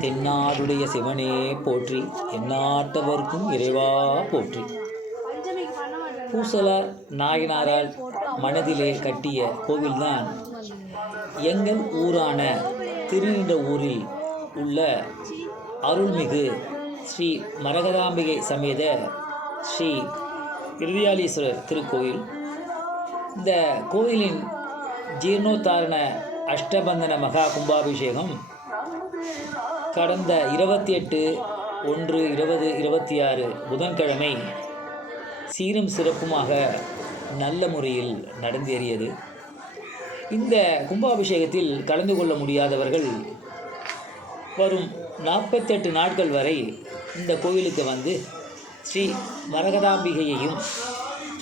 தென்னாடுடைய சிவனே போற்றி, எந்நாட்டவர்க்கும் இறைவா போற்றி. பூசலார் நாயனாரால் மனதிலே கட்டிய கோவில்தான் எங்கள் ஊரான திருநின்றவூரில் உள்ள அருள்மிகு ஸ்ரீ மரகதாம்பிகை சமேத ஸ்ரீ இருதயாளீஸ்வரர் திருக்கோயில். இந்த கோயிலின் ஜீர்ணோத்தாரண அஷ்டபந்தன மகா கும்பாபிஷேகம் கடந்த 28/1/2026 புதன்கிழமை சீரும் சிறப்புமாக நல்ல முறையில் நடந்தேறியது. இந்த கும்பாபிஷேகத்தில் கலந்து கொள்ள முடியாதவர்கள் வரும் 48 நாட்கள் வரை இந்த கோவிலுக்கு வந்து ஸ்ரீ மரகதாம்பிகையையும்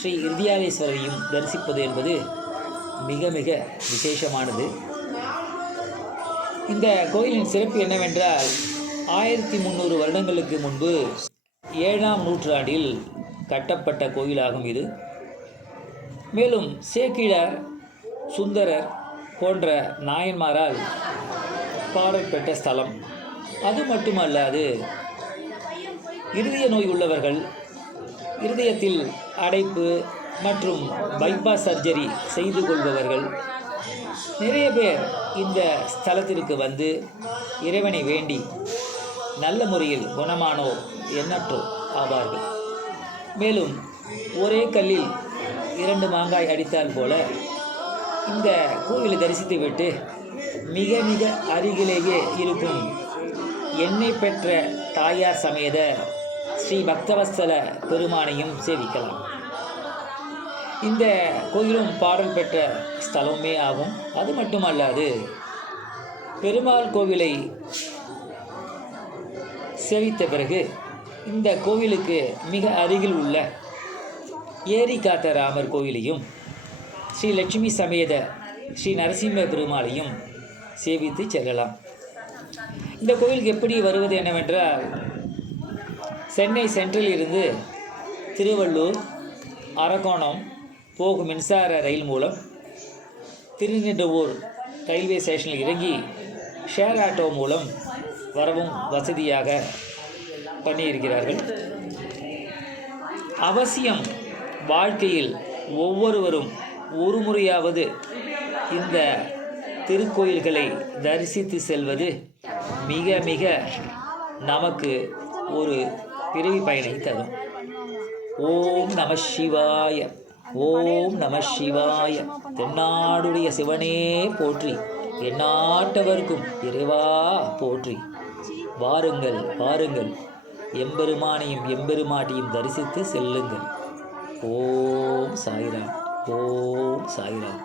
ஸ்ரீ இருதயாளீஸ்வரரையும் தரிசிப்பது என்பது மிக மிக விசேஷமானது. இந்த கோயிலின் சிறப்பு என்னவென்றால் 1300 வருடங்களுக்கு முன்பு 7ஆம் நூற்றாண்டில் கட்டப்பட்ட கோயிலாகும் இது. மேலும் சேக்கிழார், சுந்தரர் போன்ற நாயன்மாரால் பாடல் பெற்ற ஸ்தலம். அது மட்டுமல்லாது இருதய நோய் உள்ளவர்கள், இருதயத்தில் அடைப்பு மற்றும் பைபாஸ் சர்ஜரி செய்து கொள்பவர்கள் நிறைய பேர் இந்த ஸ்தலத்திற்கு வந்து இறைவனை வேண்டி நல்ல முறையில் குணமானோர் எண்ணற்றோர் ஆவார்கள். மேலும் ஒரே கல்லில் 2 மாங்காய் அடித்தால் போல இந்த கோவிலை தரிசித்துவிட்டு மிக மிக அருகிலேயே இருக்கும் எண்ணெய் பெற்ற தாயார் சமேத ஸ்ரீ பக்தவத்சல பெருமானையும் சேவிக்கலாம். இந்த கோயிலும் பாடல் பெற்ற ஸ்தலமே ஆகும். அது மட்டுமல்லாது பெருமாள் கோவிலை சேவித்த பிறகு இந்த கோவிலுக்கு மிக அருகில் உள்ள ஏரி காத்த ராமர் கோவிலையும் ஸ்ரீ லட்சுமி சமேத ஸ்ரீ நரசிம்ம பெருமாளையும் சேவித்து செல்லலாம். இந்த கோவிலுக்கு எப்படி வருவது என்னவென்றால், சென்னை சென்ட்ரலில் இருந்து திருவள்ளூர், அரக்கோணம் போகும் மின்சார ரயில் மூலம் திருநின்றவூர் ரயில்வே ஸ்டேஷனில் இறங்கி ஷேர் ஆட்டோ மூலம் வரவும் வசதியாக பண்ணியிருக்கிறார்கள். அவசியம் வாழ்க்கையில் ஒவ்வொருவரும் ஒரு முறையாவது இந்த திருக்கோயில்களை தரிசித்து செல்வது மிக மிக நமக்கு ஒரு பிறவி பயனை தரும். ஓம் நம சிவாய, ஓம் நம சிவாய. தென்னாடுடைய சிவனே போற்றி, எந்நாட்டவர்க்கும் இறைவா போற்றி. வாருங்கள் வாருங்கள், எம்பெருமானையும் எம்பெருமாட்டியும் தரிசித்து செல்லுங்கள். ஓம் சாய்ராம், ஓம் சாய்ராம்.